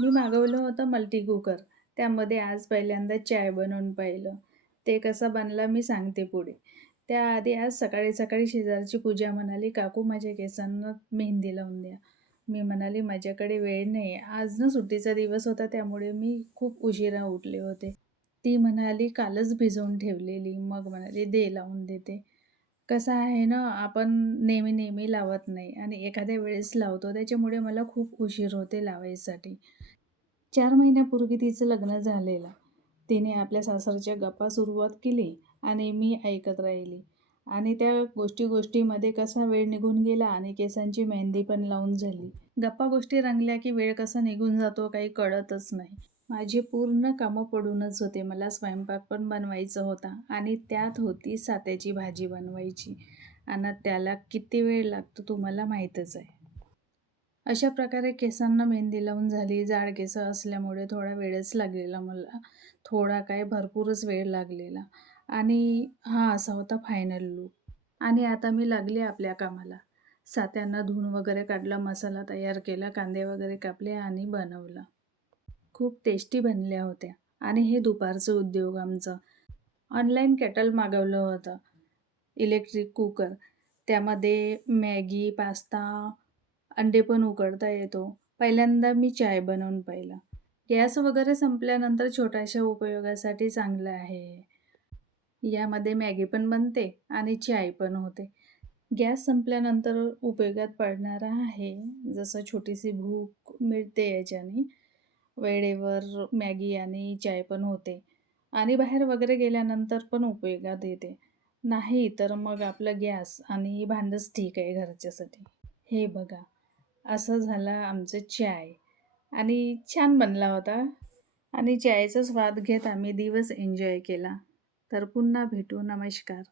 मी मागवलं होतं multi cooker. त्यामध्ये आज पहिल्यांदा चाय बनवून पाहिलं. ते कसा बनला मी सांगते पुढे. त्याआधी आज सकाळी-सकाळी शेजारची पूजा म्हणाली, "काकू माझ्या केसांना मेहंदी लावून द्या." मी म्हणाली, "माझ्याकडे वेळ नाही आज ना सुट्टीचा दिवस होता त्यामुळे मी खूप उशिरा उठले होते." ती म्हणाली, "कालच भिजवून ठेवलेली." मग म्हणाली, "दे लावून देते." कसं आहे ना, आपण नेहमी-नेहमी लावत नाही आणि एखाद्या वेळेस लावतो. त्याच्यामुळे मला खूप उशीर होते लावायसाठी. 4 महिन्यापूर्वी तिचं लग्न झालेलं. तिने आपल्या सासरच्या गप्पा सुरुवात केली आणि मी ऐकत राहिली आणि त्या गोष्टी-गोष्टीमध्ये कसा वेळ निघून गेला आणि केसांची मेहंदी पण लावून झाली. गप्पा-गोष्टी रंगल्या की वेळ कसा निघून जातो काही कळतच नाही. माझी पूर्ण कामं पडूनच होते. मला स्वयंपाक पण बनवायचा होता आणि त्यात होती सात्याची भाजी बनवायची आणि त्याला किती वेळ लागतो तुम्हाला माहीतच आहे. अशा प्रकारे केसांना मेहंदी लावून झाली. जाड केसं असल्यामुळे थोडा वेळच लागलेला मला. थोडा काय भरपूरच वेळ लागलेला आणि हा असा होता फायनल लूक. आणि आता मी लागले आपल्या कामाला. सात्यांना धुवून वगैरे काढला, मसाला तयार केला, कांदे वगैरे कापले आणि बनवलं. खूप टेस्टी बनल्या होत्या आणि हे दुपारचं उद्योग आमचं. ऑनलाईन केटल मागवलं होतं, इलेक्ट्रिक कुकर. त्यामध्ये मॅगी, पास्ता, अंडे पण उकडता येतो. पहिल्यांदा मी चाय बनवून पाहिला. गॅस वगैरे संपल्यानंतर छोट्याशा उपयोगासाठी चांगलं आहे हे. यामध्ये मॅगी पण बनते आणि चाय पण होते. गॅस संपल्यानंतर उपयोगात पडणारा आहे. जसं छोटीशी भूक मिळते याच्याने. वेळेवर मॅगी आणि चाय पण होते आणि बाहेर वगैरे गेल्यानंतर पण उपयोगात येते. नाही तर मग आपलं गॅस आणि भांडंच ठीक आहे घरच्यासाठी. हे बघा, असं झालं आमचं चाय आणि छान बनला होता आणि चायचा स्वाद घेत आम्ही दिवस एन्जॉय केला. तर पुन्हा भेटू. नमस्कार.